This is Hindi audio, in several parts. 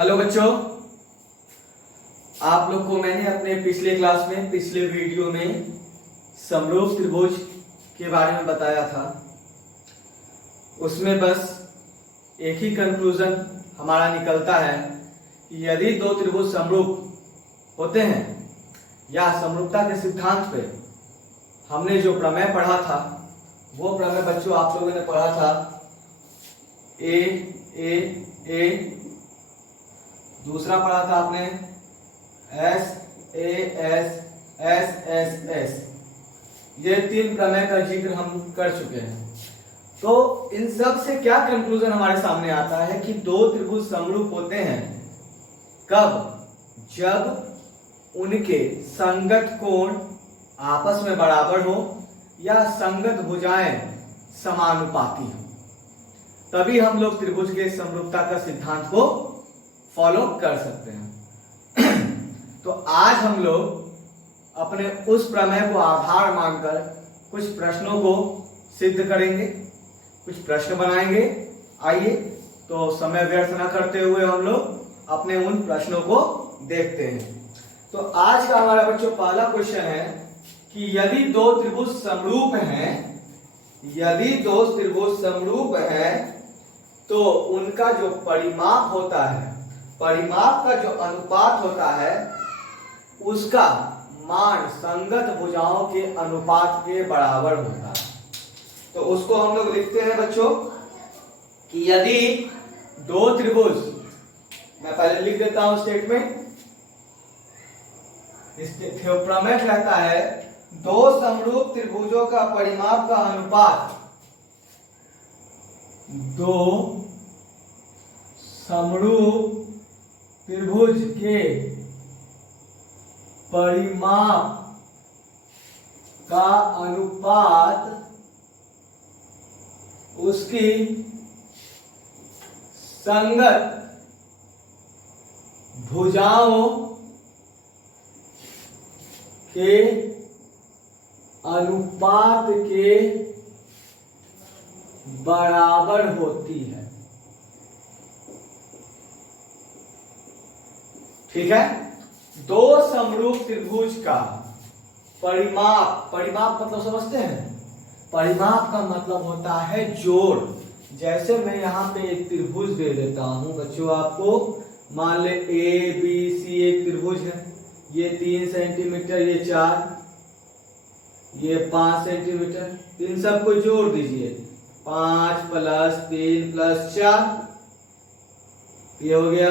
हेलो बच्चों, आप लोग को मैंने अपने पिछले क्लास में पिछले वीडियो में समरूप त्रिभुज के बारे में बताया था। उसमें बस एक ही कंक्लूजन हमारा निकलता है कि यदि दो त्रिभुज समरूप होते हैं या समरूपता के सिद्धांत पे हमने जो प्रमेय पढ़ा था वो प्रमेय बच्चों आप लोगों ने पढ़ा था ए ए ए, दूसरा पढ़ा था आपने S A S S S S. ये तीन प्रमेय का जिक्र हम कर चुके हैं। तो इन सब से क्या कंक्लूजन हमारे सामने आता है कि दो त्रिभुज समरूप होते हैं कब? जब उनके संगत कोण आपस में बराबर हो या संगत भुजाएं समानुपाती हो, तभी हम लोग त्रिभुज के समरूपता का सिद्धांत को फॉलो कर सकते हैं। तो आज हम लोग अपने उस प्रमेय को आधार मानकर कुछ प्रश्नों को सिद्ध करेंगे, कुछ प्रश्न बनाएंगे। आइए तो समय व्यर्थ न करते हुए हम लोग अपने उन प्रश्नों को देखते हैं। तो आज का हमारा बच्चों पहला क्वेश्चन है कि यदि दो त्रिभुज समरूप हैं, यदि दो त्रिभुज समरूप हैं तो उनका जो परिमाप होता है, परिमाप का जो अनुपात होता है उसका मान संगत भुजाओं के अनुपात के बराबर होता है। तो उसको हम लोग लिखते हैं बच्चों कि यदि दो त्रिभुज, मैं पहले लिख देता हूं स्टेटमेंट, प्रमेय कहता है दो समरूप त्रिभुजों का परिमाप का अनुपात, दो समरूप त्रिभुज के परिमाप का अनुपात उसकी संगत भुजाओं के अनुपात के बराबर होती है। ठीक है, दो समरूप त्रिभुज का परिमाप, परिमाप मतलब समझते हैं? परिमाप का मतलब होता है जोड़। जैसे मैं यहाँ पे एक त्रिभुज दे देता हूं बच्चों आपको, मान ले ए बी सी एक त्रिभुज है, ये 3 सेंटीमीटर, ये 4, ये 5 सेंटीमीटर, इन सबको जोड़ दीजिए, 5 + 3 + 4, ये हो गया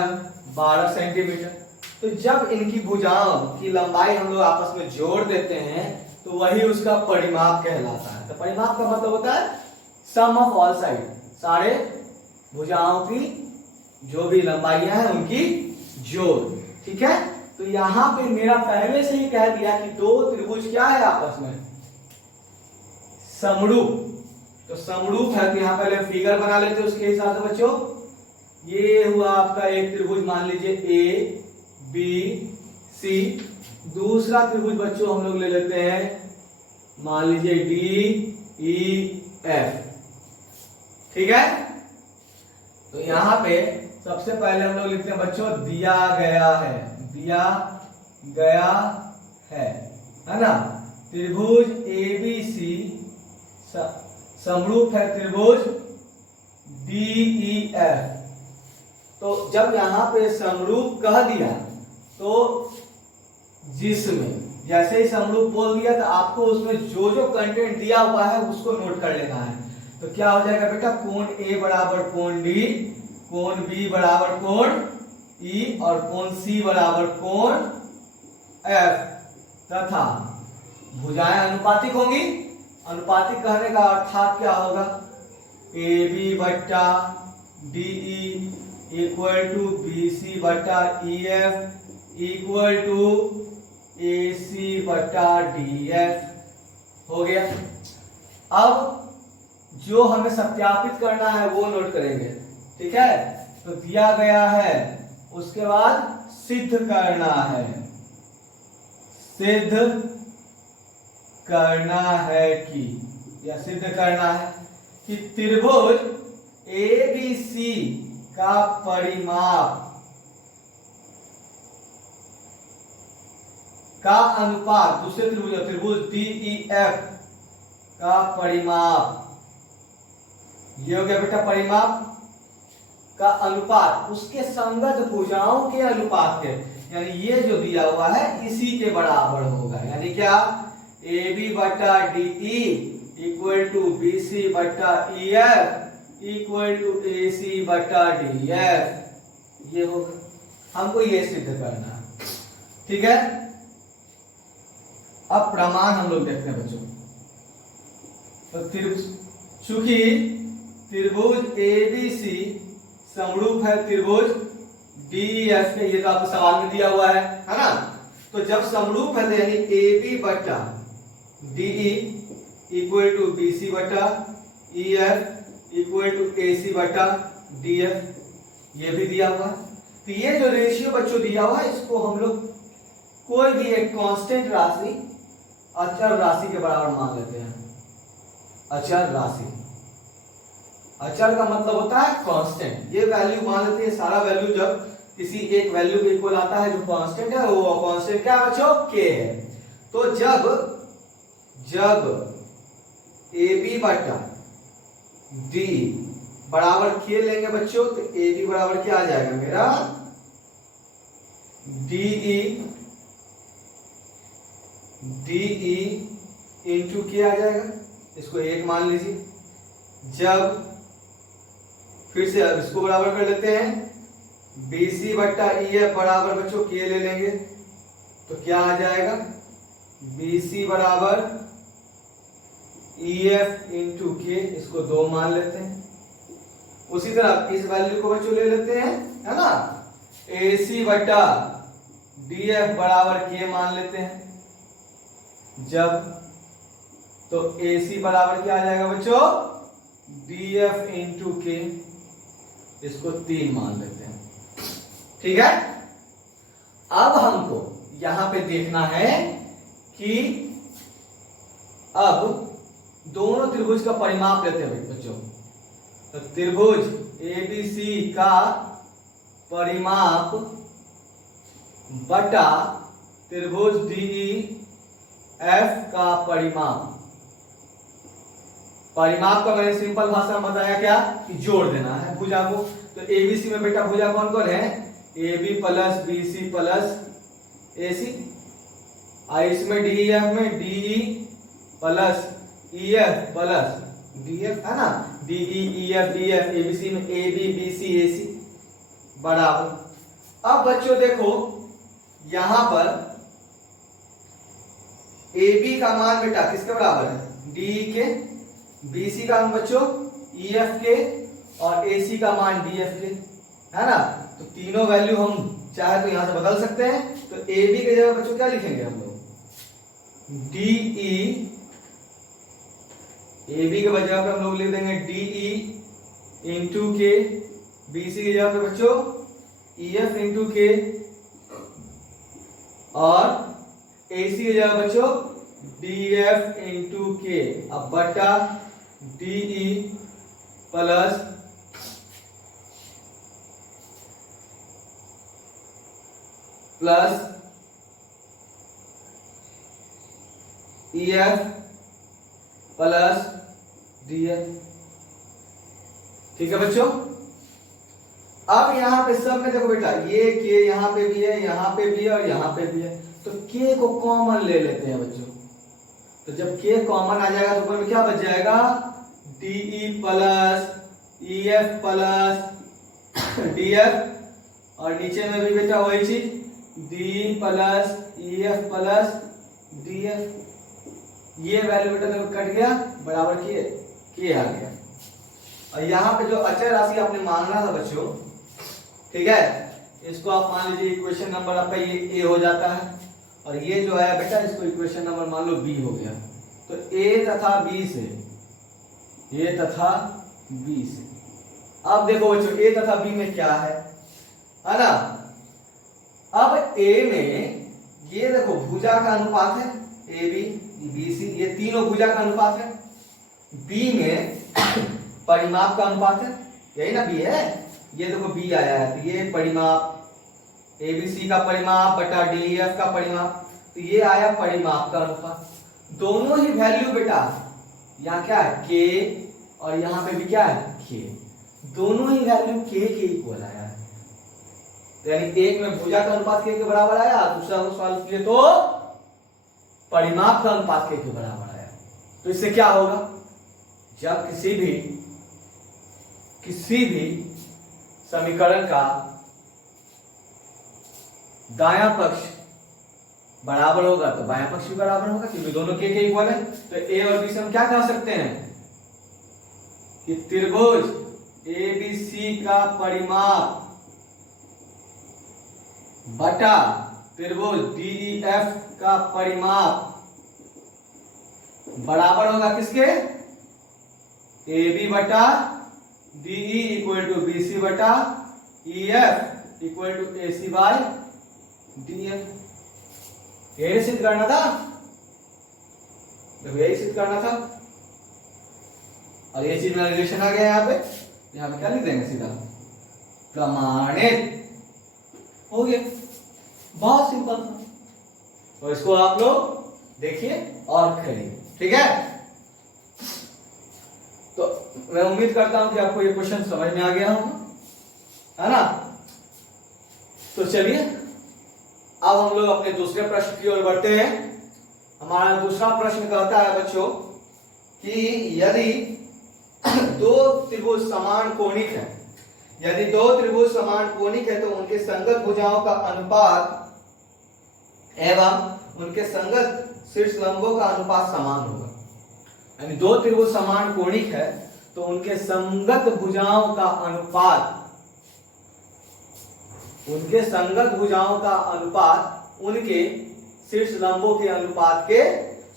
12 सेंटीमीटर। तो जब इनकी भुजाओं की लंबाई हम लोग आपस में जोड़ देते हैं तो वही उसका परिमाप कहलाता है। तो परिमाप का मतलब होता है सम ऑफ ऑल साइड, सारे भुजाओं की जो भी लंबाइयां हैं उनकी जोड़। ठीक है, तो यहां पे मेरा पहले से ही कह दिया कि दो त्रिभुज क्या है आपस में समरूप। तो समरूप है तो यहां पहले फिगर बना लेते हैं उसके हिसाब से बच्चों। ये हुआ आपका एक त्रिभुज, मान लीजिए ए बी सी। दूसरा त्रिभुज बच्चों हम लोग ले लेते हैं, मान लीजिए डी ई एफ। ठीक है, तो यहां पे सबसे पहले हम लोग लिखते हैं बच्चों दिया गया है, दिया गया है ना। त्रिभुज ए बी सी समरूप है त्रिभुज डी ई एफ। तो जब यहां पे समरूप कह दिया तो जिसमें जैसे ही समरूप बोल दिया तो आपको उसमें जो जो कंटेंट दिया हुआ है उसको नोट कर लेना है। तो क्या हो जाएगा बेटा, कोण ए बराबर कोण डी, कोण बी बराबर कोण ई और कोण सी बराबर कोण एफ, तथा भुजाएं अनुपातिक होंगी। अनुपातिक कहने का अर्थात क्या होगा, ए बी बट्टा D E equal to B C बट्टा E F equal to A C बट्टा डी एफ हो गया। अब जो हमें सत्यापित करना है वो नोट करेंगे। ठीक है, तो दिया गया है, उसके बाद सिद्ध करना है, सिद्ध करना है कि, या सिद्ध करना है कि त्रिभुज ए बी सी का परिमाप का अनुपात दूसरे त्रिभुज DEF का परिमाप, ये हो गया बेटा परिमाप का अनुपात उसके संगत भुजाओं के अनुपात के, यानी ये जो दिया हुआ है इसी के बराबर होगा। यानी क्या, AB बटा DE इक्वल टू BC बटा EF इक्वल टू AC बटा DF, ये होगा। हमको ये सिद्ध करना है, ठीक है। अब प्रमाण हम लोग देखते हैं बच्चों। तो चूंकि त्रिभुज ABC समरूप है त्रिभुज DEF के, ये तो आपको सवाल में दिया हुआ है ना। तो जब समरूप है तो यानी AB बटा DE इक्वल टू BC बटा EF इक्वल टू AC बटा DF, ये भी दिया हुआ। तो ये जो रेशियो बच्चों दिया हुआ है इसको हम लोग कोई भी एक कांस्टेंट राशि अचर राशि के बराबर मान लेते हैं। अचर राशि, अचर का मतलब होता है कांस्टेंट। ये वैल्यू मान लेते हैं, सारा वैल्यू जब किसी एक वैल्यू के इक्वल आता है जो कांस्टेंट है, वो कांस्टेंट क्या है बच्चों, k है। तो जब AB बटा D बराबर k लेंगे बच्चों, तो AB बराबर क्या आ जाएगा मेरा, DE इंटू k आ जाएगा। इसको 1 मान लीजिए। जब फिर से अब इसको बराबर कर लेते हैं, BC बट्टा EF बराबर बच्चों k ले लेंगे, तो क्या आ जाएगा, BC बराबर EF इंटू k, इसको 2 मान लेते हैं। उसी तरह इस वैल्यू को बच्चों ले लेते हैं, है ना, AC बट्टा DF बराबर k मान लेते हैं। जब तो AC बराबर क्या आ जाएगा बच्चों, DF इंटू k, इसको 3 मान लेते हैं, ठीक है। अब हमको यहां पे देखना है कि अब दोनों त्रिभुज का परिमाप लेते हैं बच्चों। तो त्रिभुज ABC का परिमाप बटा त्रिभुज DEF का परिमाप। परिमाप का मैंने सिंपल भाषा में बताया क्या, कि जोड़ देना है भुजा को। तो ABC में बेटा भुजा कौन कौन है, AB plus BC plus AC, और इसमें DEF में DE plus EF plus DF, है ना, DE EF DF। ABC में AB BC AC बराबर। अब बच्चों देखो यहां पर AB का मान बेटा किसके बराबर है, DE के, BC का मान बच्चों EF के, और AC का मान DF के, है ना। तो तीनों वैल्यू हम चाहे तो यहां से बदल सकते हैं। तो AB के जगह बच्चों क्या लिखेंगे हम लोग, DE, AB के जगह पे हम लोग लिख देंगे DE इंटू के, BC की जगह पे बच्चों EF इंटू के, और AC की जगह बच्चों DF इंटू के, अब बटा DE plus EF plus DF, ठीक है बच्चों। अब यहां पे सब में देखो बेटा, ये k यहां पे भी है, यहां पे भी है, और यहां पे भी है। तो k को कॉमन ले लेते हैं बच्चों। तो जब k कॉमन आ जाएगा तो ऊपर में क्या बच जाएगा, DE plus EF plus DF, और नीचे में भी बेटा वही चीज DE plus EF plus DF। ये वैल्यू बेटा देखो कट गया, बराबर k आ गया। और यहाँ पे जो अचर राशि आपने मांगना था बच्चों, ठीक है, इसको आप मान लीजिए इक्वेशन नंबर आपका ये a हो जाता है, और ये जो है बेटा इसको इक्वेशन नंबर मान लो b हो गया। तो a तथा b से, a तथा b से, अब देखो बच्चों a तथा b में क्या है ना। अब a में ये देखो भुजा का अनुपात है, AB BC, ये तीनों भुजा का अनुपात है। b में परिमाप का अनुपात है, यही ना b है, ये देखो b आया है, तो ये परिमाप ABC का परिमाप बटा DEF का परिमाप। तो तो ये आया परिमाप का अनुपात। दोनों ही वैल्यू बेटा यहाँ क्या है k और यहाँ पे भी क्या है k, दोनों ही वैल्यू k के इक्वल आया है। यानी एक में भुजा का अनुपात k के बराबर आया, दूसरा को सॉल्व किए तो परिमाप का अनुपात k के बराबर आया। तो इससे क्या होगा, जब किसी भी समीकरण का दायां पक्ष बराबर होगा तो बायां पक्ष भी बराबर होगा, क्योंकि दोनों के इक्वल है। तो ए और बी से हम क्या कह सकते हैं कि त्रिभुज एबीसी का परिमाप बटा त्रिभुज डीईएफ का परिमाप बराबर होगा किसके, AB बटा DE इक्वल टू BC बटा EF equal to AC by DF। यही सिद्ध करना था, देखो यही सिद्ध करना था। और ये चीज में रिलेशन आ गया यहाँ पे क्या लिख देंगे सीधा, प्रमाणित हो गया। बहुत सिंपल था। तो इसको आप लोग देखिए और करिए, ठीक है। तो मैं उम्मीद करता हूं कि आपको ये क्वेश्चन समझ में आ गया होगा, है ना। तो चलिए अब हम लोग अपने दूसरे प्रश्न की ओर बढ़ते हैं। हमारा दूसरा प्रश्न कहता है बच्चों कि यदि दो त्रिभुज समान कोणिक है, यदि दो त्रिभुज समान कोणिक है तो उनके संगत भुजाओं का अनुपात एवं उनके संगत शीर्ष लंबों का अनुपात समान होगा। यानी दो त्रिभुज समान कोणिक है तो उनके संगत भुजाओं का अनुपात, उनके संगत भुजाओं का अनुपात उनके शीर्ष लंबों के अनुपात के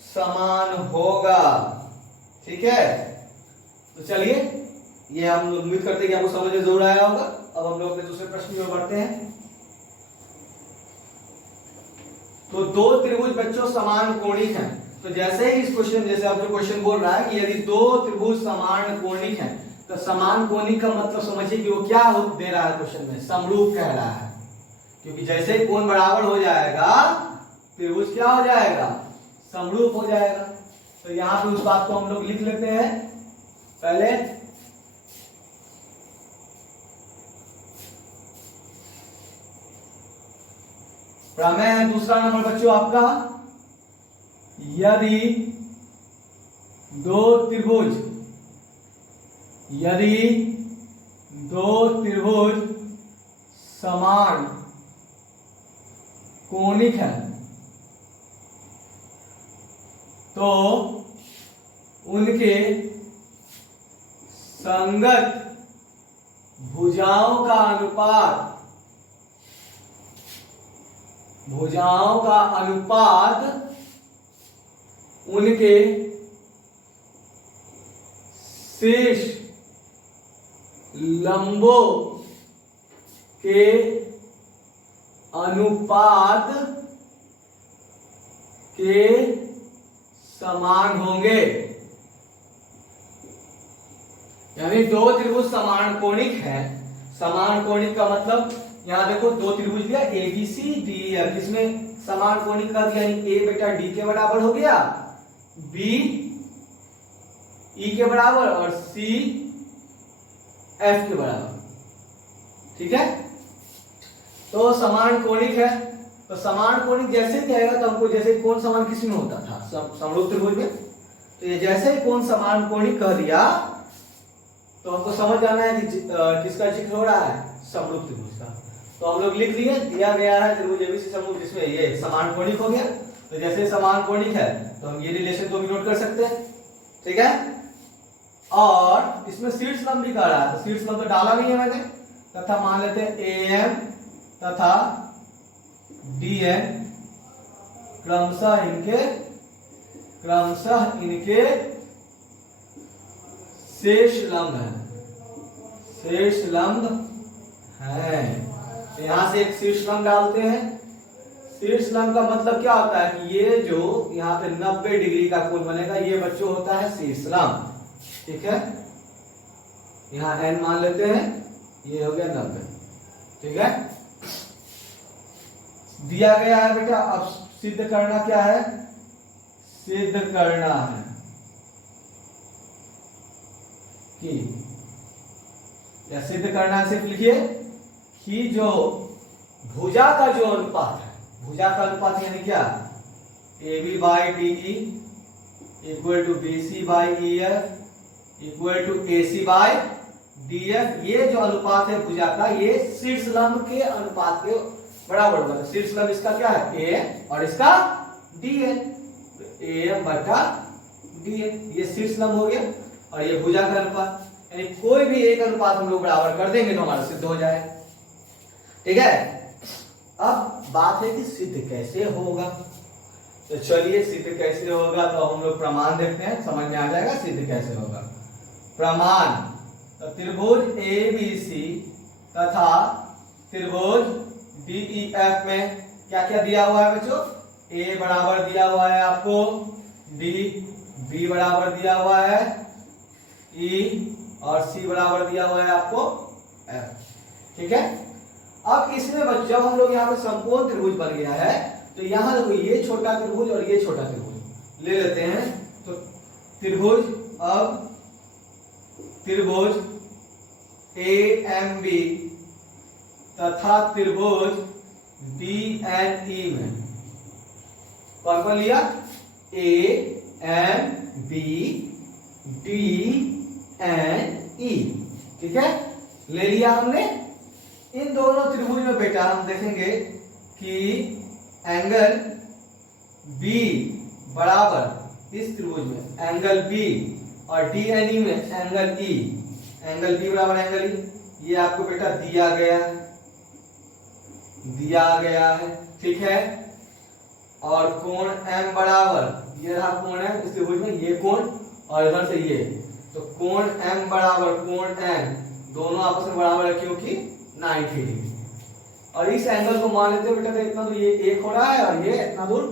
समान होगा, ठीक है। तो चलिए ये हम उम्मीद करते हैं कि आपको समझ में जरूर आया होगा। अब हम लोग अपने दूसरे प्रश्न की ओर बढ़ते हैं। तो दो त्रिभुज बच्चों समान कोणिक हैं, तो जैसे ही इस क्वेश्चन, जैसे आप जो क्वेश्चन बोल रहा है कि यदि दो त्रिभुज समान कोणिक हैं, तो समान कोणिक का मतलब समझिए कि वो क्या दे रहा है क्वेश्चन में, समरूप कह रहा है। क्योंकि जैसे ही कोण बराबर हो जाएगा त्रिभुज क्या हो जाएगा, समरूप हो जाएगा। तो यहां पे उस बात को हम लोग लिख लेते हैं पहले। प्रमेय है दूसरा नंबर बच्चों आपका, यदि दो त्रिभुज समान कोणिक है तो उनके संगत भुजाओं का अनुपात उनके शीर्ष लंबों के अनुपात के समान होंगे। यानी दो त्रिभुज समान कोणिक है, समान कोणिक का मतलब यहां देखो दो त्रिभुज दिया एबीसी डीईएफ, इसमें समान कोणिक का दिया यानी ए बेटा डी के बराबर हो गया, बी ई के बराबर और सी एफ के बराबर, ठीक है। तो समान कोणिक है, तो समान कोणिक जैसे ही कहेगा तो हमको जैसे कोण समान किस में होता था, समरूप त्रिभुज में। तो ये जैसे ही कोण समान कोणिक कह दिया तो हमको समझ जाना है कि किसका जिक्र हो रहा है, समरूप त्रिभुज का। तो हम लोग लिख दिए, दिया गया है त्रिभुज एबीसी समरूप जिसमें ये समान कोणिक हो गया। तो जैसे समान कोणिक है तो हम ये रिलेशन को भी नोट कर सकते हैं, ठीक है। और इसमें शीर्ष लंब भी कह रहा है, तो शीर्ष लंब तो डाला नहीं है मैंने, तथा मान लेते हैं एएम तथा डीएम क्रमशः इनके शेष लंब है। तो यहां से एक शीर्ष लंब डालते हैं। शीर्ष लंब का मतलब क्या होता है कि ये जो यहाँ पे 90 डिग्री का कोण बनेगा ये बच्चों होता है शीर्ष लंब, ठीक है। यहाँ n मान लेते हैं, ये हो गया 90, ठीक है। दिया गया है बेटा, अब सिद्ध करना क्या है, सिद्ध करना है कि, या सिद्ध करना सिर्फ लिखिए कि जो भुजा का जो अनुपात है, भुजा का अनुपात यानी क्या, A B by D E equal to B C by E F equal to A C by D F, ये जो अनुपात है भुजा का, ये शीर्ष लंब के अनुपात के बराबर होगा। शीर्ष लंब इसका क्या है, ए और इसका डी है, ए एम बटा डी है, ये शीर्ष लंब हो गया और ये भुजा का अनुपात, यानी कोई भी एक अनुपात हम लोग बराबर कर देंगे तो हमारा सिद्ध हो जाए। ठीक है, अब बात है कि सिद्ध कैसे होगा, तो चलिए सिद्ध कैसे होगा, तो हम लोग प्रमाण देखते हैं, समझ में आ जाएगा सिद्ध कैसे होगा। प्रमाण, तो त्रिभुज ए बी सी तथा त्रिभुज डी ई एफ में क्या क्या दिया हुआ है बच्चों, ए बराबर दिया हुआ है आपको डी, बी बराबर दिया हुआ है ई और सी बराबर दिया हुआ है आपको एफ। ठीक है, अब इसमें बच्चों हम लोग यहाँ पे समकोण त्रिभुज बन गया है, तो यहाँ देखो ये छोटा त्रिभुज और ये छोटा त्रिभुज ले लेते हैं, तो त्रिभुज, अब त्रिभुज ए एम बी तथा त्रिभुज डी एन ई में कौन कौन लिया, A M B D N E, ठीक है, ले लिया हमने। इन दोनों त्रिभुज में बेटा हम देखेंगे कि एंगल बी बराबर, इस त्रिभुज में एंगल बी और डी एन ई में एंगल ई, एंगल बी बराबर एंगल ई, ये आपको बेटा दिया गया है। ठीक है, और कोण एम बराबर, ये रहा कोण एम इस त्रिभुज में, ये कोण और इधर से ये, तो कोण एम बराबर कोण एम दोनों आपस में बराबर है क्योंकि 90 डिग्री, और इस एंगल को मान लेते हो बेटा, तो इतना दूर ये एक हो रहा है और ये इतना दूर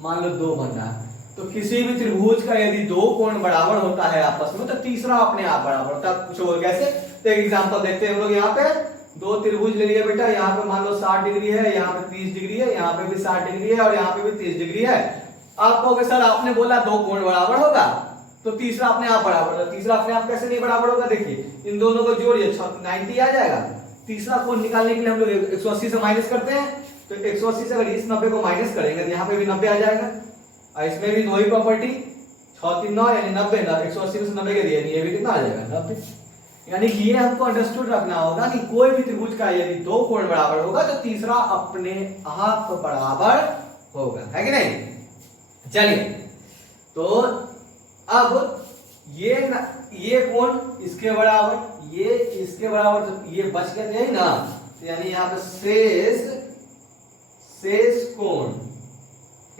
मान लो 2 बन रहा है। तो किसी भी त्रिभुज का यदि 2 कोण बराबर होता है आपस में, तो तीसरा अपने आप बराबर होता है। कुछ होगा कैसे, तो एक एग्जांपल देखते हैं हम लोग। यहाँ पे 2 त्रिभुज ले लिए बेटा, यहाँ पे मान लो 60 डिग्री है, यहाँ पे 30 डिग्री है, यहाँ पे भी 60 डिग्री है और यहाँ पे भी 30 डिग्री है। आप कहोगे सर आपने बोला 2 कोण बराबर होगा, तो तीसरा अपने आप बराबर होगा। तीसरा अपने आप कैसे नहीं बराबर होगा, देखिए इन दोनों को जोड़िए 90 आ जाएगा। तीसरा कोण निकालने के लिए हम लोग 180 से माइनस करते हैं, तो 180 से अगर इस 90 को माइनस करेंगे तो यहाँ पे भी 90 आ जाएगा, और इसमें भी वही प्रॉपर्टी 6 3 9 यानी 90, 180 में से 90 के दिए, ये भी कितना आ जाएगा 90। यानी कि ये हमको अंडरस्टूड रखना होगा कि कोई भी त्रिभुज का यदि 2 कोण बराबर होगा तो तीसरा अपने आप बराबर होगा, है कि नहीं। चलिए, तो अब ये कोण इसके बराबर, ये इसके बराबर, तो ये बच गया यही ना, तो यानी यहाँ पे शेष कोण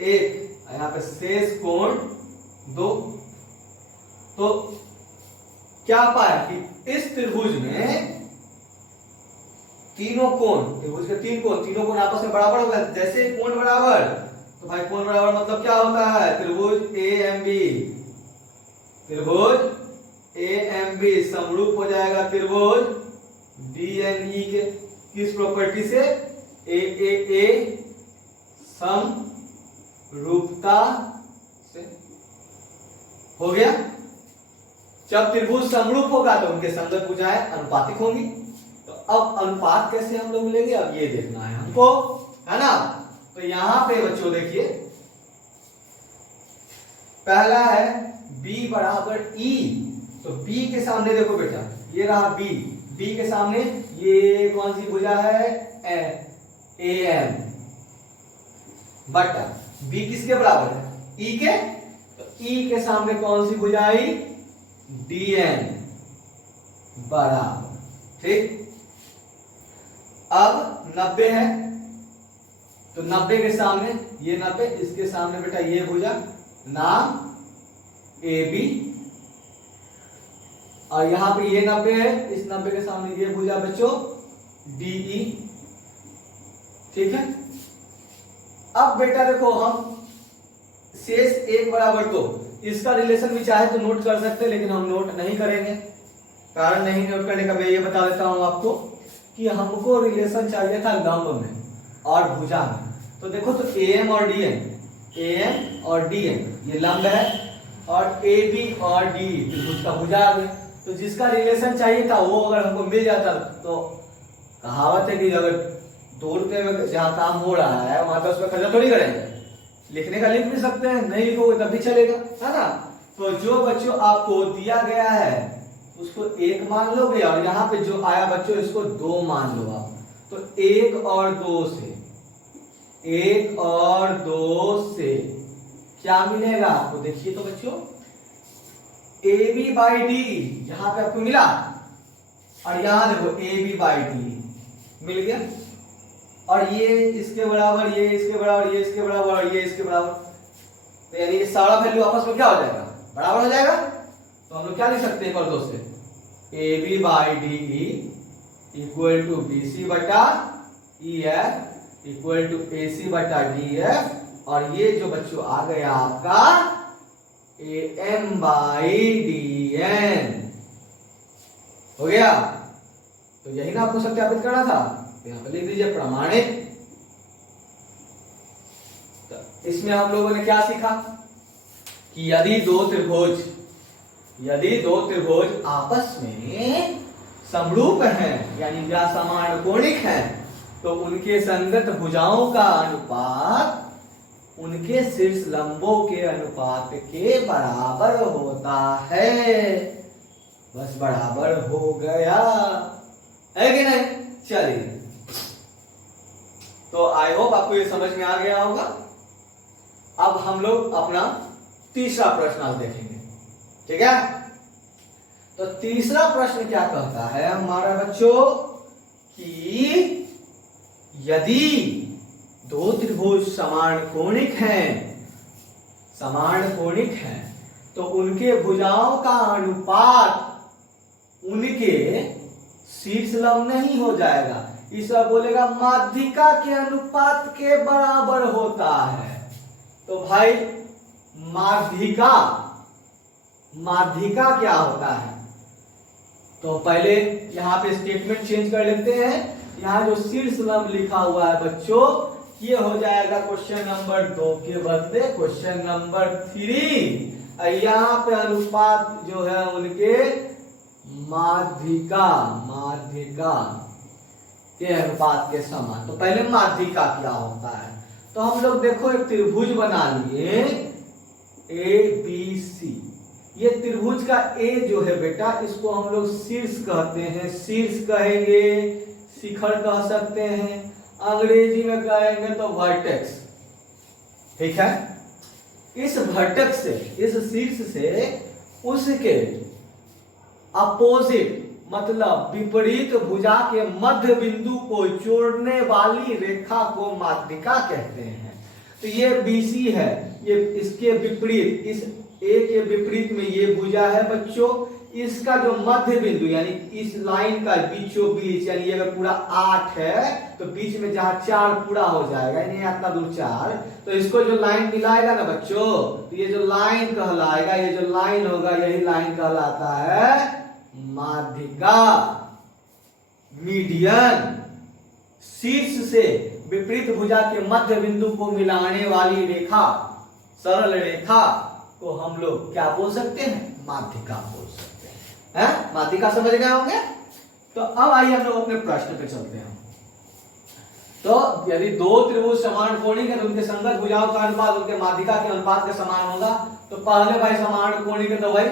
1, यहाँ पे शेष कोण 2। तो क्या पाया कि इस त्रिभुज में तीनों कोण, त्रिभुज के 3 कोण, तीनों कोण आपस में बराबर होगा। जैसे कोण बराबर, तो भाई कोण बराबर मतलब क्या होता है, त्रिभुज ए एम बी, त्रिभुज ए एम बी समरूप हो जाएगा त्रिभुज डी एन ई के, किस प्रॉपर्टी से, ए समरूपता से। हो गया, जब त्रिभुज समरूप होगा तो उनके संगत भुजाएं अनुपातिक होंगी। तो अब अनुपात कैसे हम लोग मिलेंगे, अब ये देखना है हमको, है ना। तो यहां पे बच्चों देखिए, पहला है b बराबर e, तो b के सामने देखो बेटा, ये रहा b, b के सामने ये कौन सी भुजा है, ए एम, बटा b किसके बराबर है, e के, तो e के सामने कौन सी भुजा आई, डी एन बराबर। ठीक, अब 90 है, तो 90 के सामने ये 90, इसके सामने बेटा ये भुजा नाम ए बी, और यहां पे ये 90 है, इस 90 के सामने ये भुजा बच्चों डी ई। ठीक है, अब बेटा देखो हम शेष 1 बराबर 2, इसका रिलेशन भी चाहे तो नोट कर सकते हैं, लेकिन हम नोट नहीं करेंगे। कारण नहीं नोट करने का मैं ये बता देता हूं आपको कि हमको रिलेशन चाहिए था लंब में और भुजा में। तो देखो तो AM और DM ये लंब है और AB और DE त्रिभुज का भुजाग है। तो जिसका रिलेशन चाहिए था वो अगर हमको मिल जाता तो कहावत है कि अगर 2 रुपये में जहाँ काम हो रहा है वहां पे उसमें खर्चा थोड़ी करेंगे, लिखने का लिख भी सकते हैं, नहीं लिखोगे तब भी चलेगा, है ना। तो जो बच्चों आपको दिया गया है उसको 1 मान लोगे और यहाँ पे जो आया बच्चों इसको 2 मान लो आप। तो 1 और 2 से क्या मिलेगा आपको, देखिए तो बच्चों AB बाई डी यहाँ पे आपको मिला और यहाँ देखो AB बाई डी मिल गया और ये इसके बराबर, ये इसके बराबर, ये इसके बराबर और ये इसके बराबर। तो यानी ये सारा वैल्यू आपस में क्या हो जाएगा, बराबर हो जाएगा। तो हम लोग क्या लिख सकते हैं एक और 2 से, AB by D equal to BC बटा EF इक्वल टू AC बटा DF और ये जो बच्चों आ गया आपका AM बाई DN हो गया। तो यही ना आपको सत्यापित करना था, तो यहां पर लिख दीजिए प्रमाणित। तो इसमें हम लोगों ने क्या सीखा कि यदि दो त्रिभुज आपस में समरूप हैं यानी या समान कोणिक हैं तो उनके संगत भुजाओं का अनुपात उनके शीर्ष लंबों के अनुपात के बराबर होता है। बस बराबर हो गया, है कि नहीं। चलिए, तो आई होप आपको ये समझ में आ गया होगा। अब हम लोग अपना तीसरा प्रश्न आज देखेंगे, ठीक है। तो तीसरा प्रश्न क्या कहता है हमारा बच्चों कि यदि 2 त्रिभुज समान कोणिक हैं तो उनके भुजाओं का अनुपात उनके शीर्ष लंब नहीं हो जाएगा, इस बोलेगा माध्यिका के अनुपात के बराबर होता है। तो भाई माध्यिका क्या होता है, तो पहले यहां पे स्टेटमेंट चेंज कर लेते हैं। यहां जो शीर्ष लंब लिखा हुआ है बच्चों ये हो जाएगा क्वेश्चन नंबर 2 के बदले क्वेश्चन नंबर 3। यहाँ पे अनुपात जो है उनके माध्यिका के अनुपात के समान। तो पहले माध्यिका क्या होता है, तो हम लोग देखो एक त्रिभुज बना लिए ABC। ये त्रिभुज का A जो है बेटा इसको हम लोग शीर्ष कहते हैं, शीर्ष कहेंगे, शिखर कह सकते हैं, अंग्रेजी में कहेंगे तो वर्टेक्स, ठीक है। इस वर्टेक्स से, इस शीर्ष से उसके अपोजिट मतलब विपरीत भुजा के मध्य बिंदु को जोड़ने वाली रेखा को माध्यिका कहते हैं। तो ये BC है, ये इसके विपरीत, इस A के विपरीत में ये भुजा है बच्चों, इसका जो मध्य बिंदु यानी इस लाइन का बीचों बीच, यानी अगर पूरा 8 है तो बीच में जहां 4 पूरा हो जाएगा यानी इतना दूर 4, तो इसको जो लाइन मिलाएगा ना बच्चों तो ये जो लाइन कहलाएगा, ये जो लाइन होगा यही लाइन कहलाता है माध्यिका, मीडियन। शीर्ष से विपरीत भुजा के मध्य बिंदु को मिलाने वाली रेखा, सरल रेखा को हम लोग क्या बोल सकते हैं, माध्यिका बोल सकते हैं, हैं? माध्यिका समझ गए होंगे। तो अब आइए हम लोग अपने प्रश्न पे चलते हैं। तो यदि 2 त्रिभुज समान कोणिक है तो उनके संगत भुजाओं का अनुपात उनके माध्यिका के अनुपात के समान होगा। तो पहले भाई समान कोणिक है तो भाई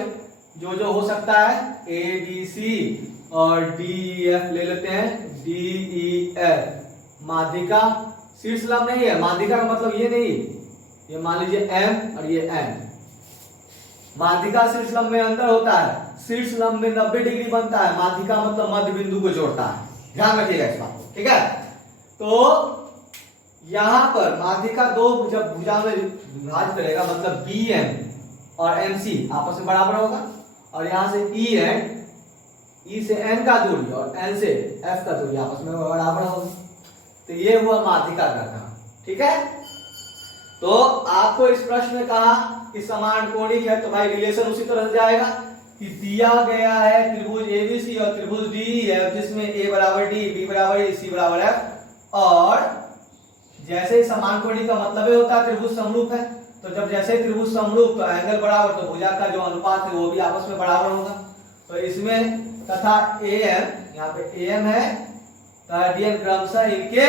जो हो सकता है ABC और DEF ले लेते हैं, DEF माध्यिका शीर्ष लंब नहीं है, माध्यिका का मतलब ये नहीं, ये मान लीजिए M और ये N। माध्यिका शीर्ष लंब में अंतर होता है, शीर्ष लंब में 90 डिग्री बनता है, माध्यिका मतलब मध्य बिंदु को जोड़ता है, ध्यान रखिएगा इस बात को, ठीक है। तो यहां पर माध्यिका 2 जब भुजा में विभाजित करेगा मतलब BM और MC आपस में बराबर होगा और यहां से E से N का दूरी और N से F का दूरी आपस में बराबर होगा। तो ये हुआ माध्यिका का काम, ठीक है। तो आपको इस प्रश्न में कहा कि समान कोणिक है तो भाई रिलेशन उसी तरह से जाएगा कि दिया गया है त्रिभुज ABC और त्रिभुज DEF जिसमें A बराबर D, B बराबर E, C बराबर F और जैसे ही समान कोणीय का मतलब ही होता है त्रिभुज समरूप है, तो जब जैसे ही त्रिभुज समरूप तो एंगल बराबर, तो भुजा का जो अनुपात है वो भी आपस में बराबर होगा। तो इसमें तथा AM, यहाँ पे AM है तथा DN क्रमशः इनकी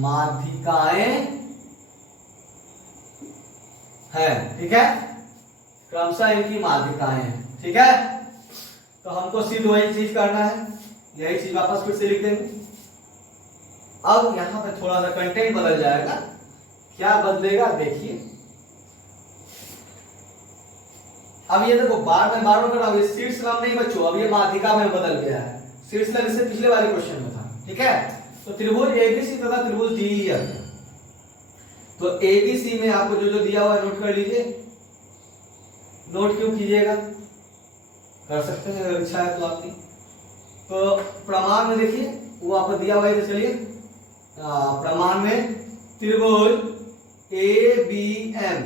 माध्यिकाएं हैं, ठीक है, क्रमशः इनकी माध्यिकाएं हैं, ठीक है। तो हमको सिद्ध वही चीज करना है, यही चीज वापस फिर से लिख देंगे। अब यहां पे थोड़ा सा कंटेंट बदल जाएगा, क्या बदलेगा देखिए। अब ये देखो बार में कर रहा हूं, ये शीर्ष लंब नहीं बच्चों, अब ये माध्यिका में बदल गया है। शीर्ष लंब इससे पिछले वाले क्वेश्चन में था, ठीक है। तो त्रिभुज एबीसी तथा त्रिभुज डीईएफ, तो एबीसी में आपको जो जो दिया हुआ है नोट कर लीजिए। नोट क्यों कीजिएगा, कर सकते हैं अगर इच्छा है तो आपकी। तो प्रमाण में देखिए वो आपको दिया हुआ है, तो चलिए प्रमाण में त्रिभुज एबीएम,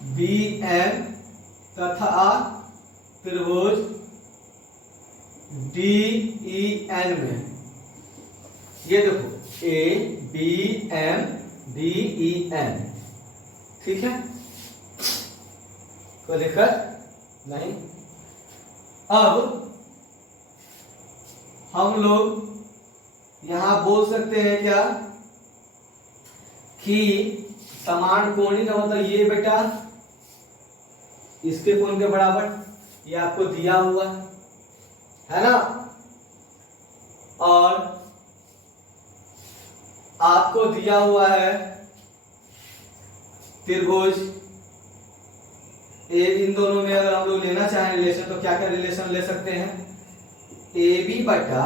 एबीएम तथा त्रिभुज डीईएन में, ये देखो एबीएम डीईएन, ठीक है, कोई दिक्कत नहीं। अब हम लोग यहां बोल सकते हैं क्या कि समान कोणीय का मतलब ये बेटा इसके कोण के बराबर, ये आपको दिया हुआ है ना, और आपको दिया हुआ है त्रिभुज ए। इन दोनों में अगर हम लोग लेना चाहें रिलेशन, तो क्या क्या रिलेशन ले सकते हैं, AB बटा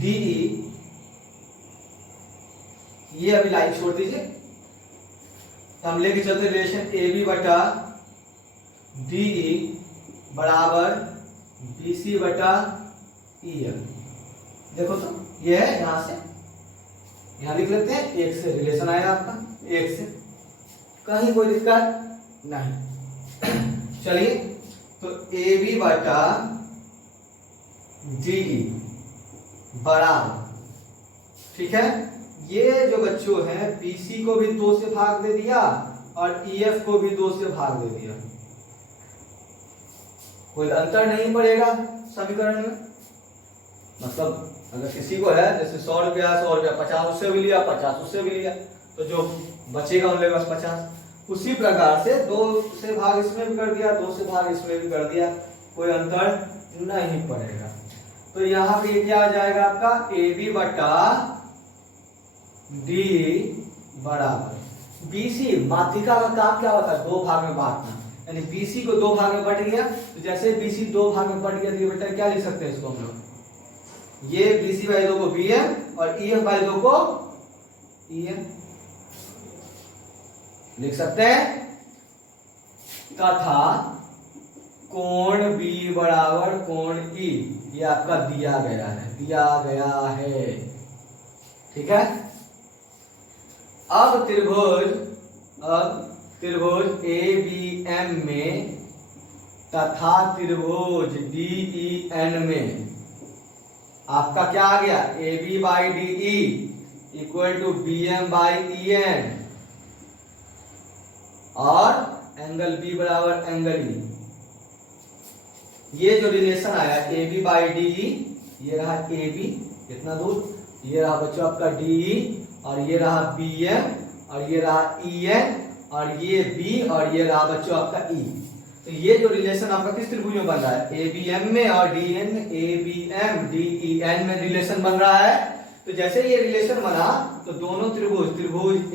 DE, ये अभी लाइन छोड़ दीजिए, हम लेके चलते रिलेशन AB बटा DE बराबर BC बटा EF। देखो तो ये है, यहां से यहां लिख लेते हैं, एक से रिलेशन आया आपका, एक से, कहीं कोई दिक्कत नहीं। चलिए, तो AB बटा DE बराबर, ठीक है, ये जो बच्चों है BC को भी 2 से भाग दे दिया और EF को भी 2 से भाग दे दिया, कोई अंतर नहीं पड़ेगा समीकरण में। मतलब अगर किसी को है जैसे 100 रुपया 50 उससे भी लिया, 50 उससे भी लिया, तो जो बचेगा उनके पास 50। उसी प्रकार से 2 से भाग इसमें भी कर दिया, 2 से भाग इसमें भी कर दिया, कोई अंतर नहीं पड़ेगा। तो यहाँ पे क्या आ जाएगा आपका AB बटा D बराबर BC। माध्यिका का काम क्या होता है, 2 भाग में बांटना, यानी BC को 2 भाग में बट गया, तो जैसे BC 2 भाग में बट गया, तो बेटा क्या लिख सकते हैं इसको हम लोग, ये BC/2 को BM और EF/2 को EM लिख सकते हैं, तथा कोण B बराबर कोण E, ये आपका दिया गया है, ठीक है। अब त्रिभुज ABM में तथा त्रिभुज DEN में आपका क्या आ गया, AB/DE इक्वल टू BM/EN और एंगल B बराबर एंगल E। ये जो रिलेशन आया AB/DE, ये रहा AB कितना दूर, ये रहा बच्चों आपका DE, और ये रहा BM, और ये रहा EN, और ये B, और ये रहा बच्चों आपका E। तो ये जो रिलेशन आपका किस त्रिभुज में बन रहा है, ABM में और DN में, ABM DEN में रिलेशन बन रहा है। तो जैसे ये रिलेशन बना, तो दोनों त्रिभुज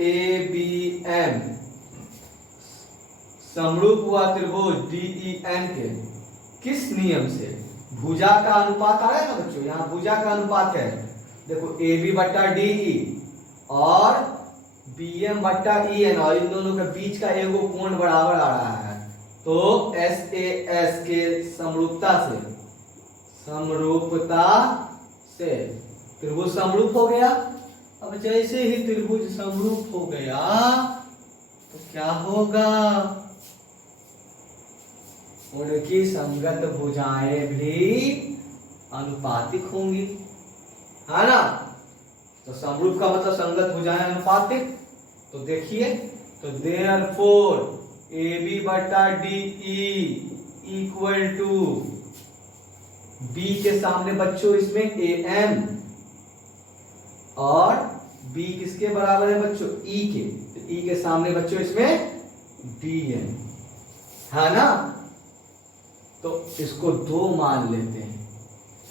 ABM समरूप हुआ त्रिभुज DEN के किस नियम से, भुजा का अनुपात आ रहा है ना बच्चों, यहाँ भुजा का अनुपात है, देखो AB बटा DE और BM बटा EN, और इन दोनों के बीच का एगो कोण बराबर आ रहा है, तो SAS के समरूपता से त्रिभुज समरूप हो गया। अब जैसे ही त्रिभुज समरूप हो गया तो क्या होगा, उनकी संगत भुजाएं भी अनुपातिक होंगी, है ना। तो समरूप का मतलब संगत भुजाएं अनुपातिक। तो देखिए, तो देयरफॉर AB बटा DE इक्वल टू B के सामने बच्चों इसमें AM और B किसके बराबर है बच्चों, E के। तो E के सामने बच्चों इसमें DM, है ना। तो इसको 2 मान लेते हैं,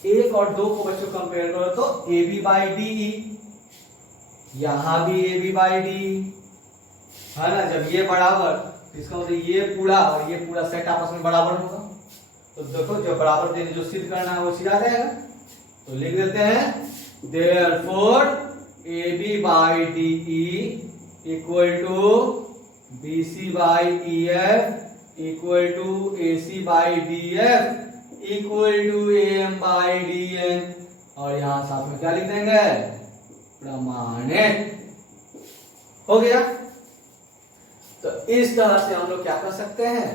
1 और 2 को बच्चों कंपेयर करो तो AB बाई DE, यहां भी AB बाई DE, है ना। जब ये बराबर, इसका मतलब ये पूरा और ये पूरा सेट आपस में बराबर होगा। तो देखो, जब बराबर देने जो सिद्ध करना है वो सीधा जाएगा। तो लिख देते हैं therefore AB by DE equal to BC by EF equal to AC by DF equal to AM by DN, और यहां साथ में क्या लिख देंगे, प्रमाणित। हो गया। तो इस तरह से हम लोग क्या कर सकते हैं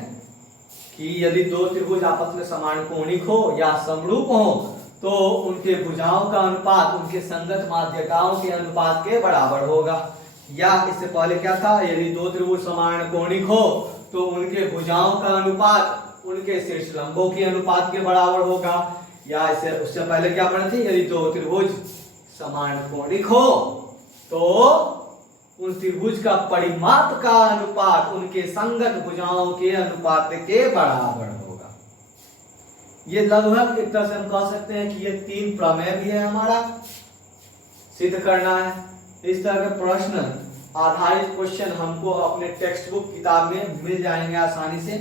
कि यदि 2 त्रिभुज आपस में समान कोणिक हो या समरूप हो तो उनके भुजाओं का अनुपात उनके संगत माध्यिकाओं के अनुपात के बराबर होगा। या इससे पहले क्या था, यदि 2 त्रिभुज समान कोणिक हो तो उनके भुजाओं का अनुपात उनके शीर्ष लंबों के अनुपात के बराबर होगा। या इससे उससे पहले क्या पढ़े थे, यदि 2 त्रिभुज समान कोणिक हो तो उन त्रिभुज का परिमाप का अनुपात उनके संगत भुजाओं के अनुपात के बराबर होगा। ये लगभग एक तरह से हम कह सकते हैं कि ये 3 प्रमेय भी है हमारा, सिद्ध करना है। इस तरह के प्रश्न आधारित क्वेश्चन हमको अपने टेक्स्ट बुक किताब में मिल जाएंगे आसानी से।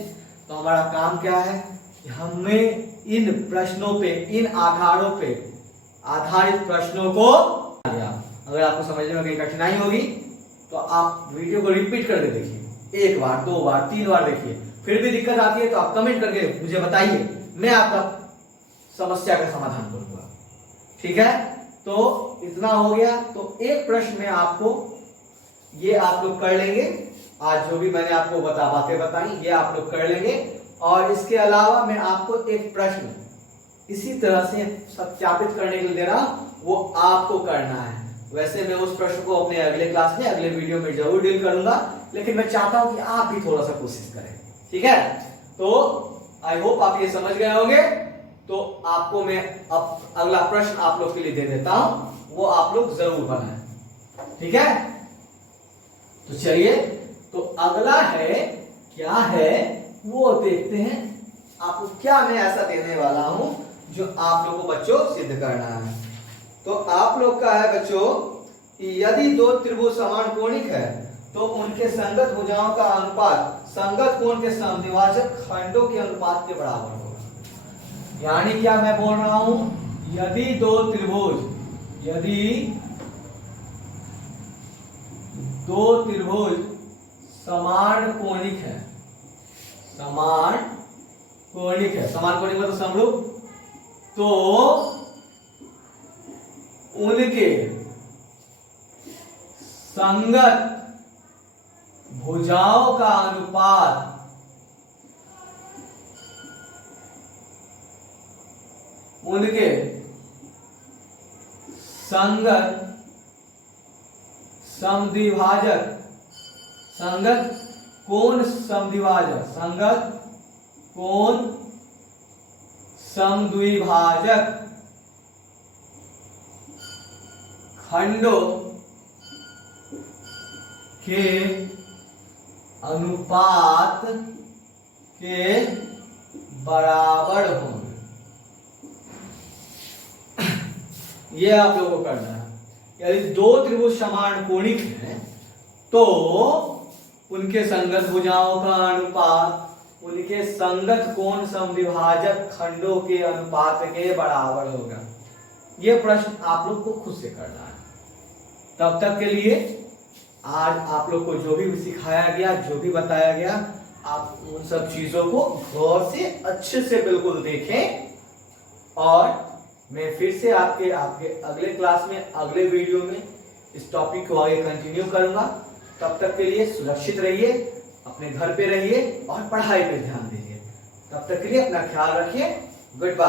तो हमारा काम क्या है, हमें इन प्रश्नों पे, इन आधारों पे आधारित प्रश्नों को, अगर आपको समझने में कहीं कठिनाई होगी तो आप वीडियो को रिपीट करके देखिए, 1 बार 2 बार 3 बार देखिए। फिर भी दिक्कत आती है तो आप कमेंट करके मुझे बताइए, मैं आपका समस्या का समाधान करूंगा। ठीक है, तो इतना हो गया। तो एक प्रश्न में आपको ये आप लोग कर लेंगे, आज जो भी मैंने आपको बातें बताई ये आप लोग कर लेंगे। और इसके अलावा मैं आपको एक प्रश्न इसी तरह से सत्यापित करने के लिए दे रहा हूं, वो आपको करना है। वैसे मैं उस प्रश्न को अपने अगले क्लास में, अगले वीडियो में जरूर डील करूंगा, लेकिन मैं चाहता हूं कि आप भी थोड़ा सा कोशिश करें। ठीक है, तो आई होप आप ये समझ गए होंगे। तो आपको मैं अब अगला प्रश्न आप लोग के लिए दे देता हूं, वो आप लोग जरूर बनाएं। ठीक है, तो चलिए, तो अगला है क्या है वो देखते हैं। आपको क्या मैं ऐसा देने वाला हूं जो आप लोगों को बच्चों सिद्ध करना है। तो आप लोग का है बच्चों कि यदि 2 त्रिभुज समान कोणिक है तो उनके संगत भुजाओं का अनुपात संगत कोण के समद्विभाजक खंडों के अनुपात के बराबर होगा। यानी क्या मैं बोल रहा हूं, यदि 2 त्रिभुज समान कोणिक है, समान कोणिक मतलब समरूप, तो उनके संगत भुजाओं का अनुपात उनके संगत समद्विभाजक, संगत कोण समद्विभाजक, संगत कोण समद्विभाजक खंडों के अनुपात के बराबर होंगे। ये आप लोगों को करना है। यदि 2 त्रिभुज समान कोणिक हैं तो उनके संगत भुजाओं का अनुपात उनके संगत कोण समद्विभाजक खंडों के अनुपात के बराबर होगा। यह प्रश्न आप लोग को खुद से करना है। तब तक के लिए आज आप लोग को जो भी सिखाया गया, जो भी बताया गया, आप उन सब चीजों को गौर से अच्छे से बिल्कुल देखें। और मैं फिर से आपके अगले क्लास में, अगले वीडियो में इस टॉपिक को आगे कंटिन्यू करूंगा। तब तक के लिए सुरक्षित रहिए, अपने घर पे रहिए और पढ़ाई पे ध्यान दीजिए। तब तक के लिए अपना ख्याल रखिए। Good bye.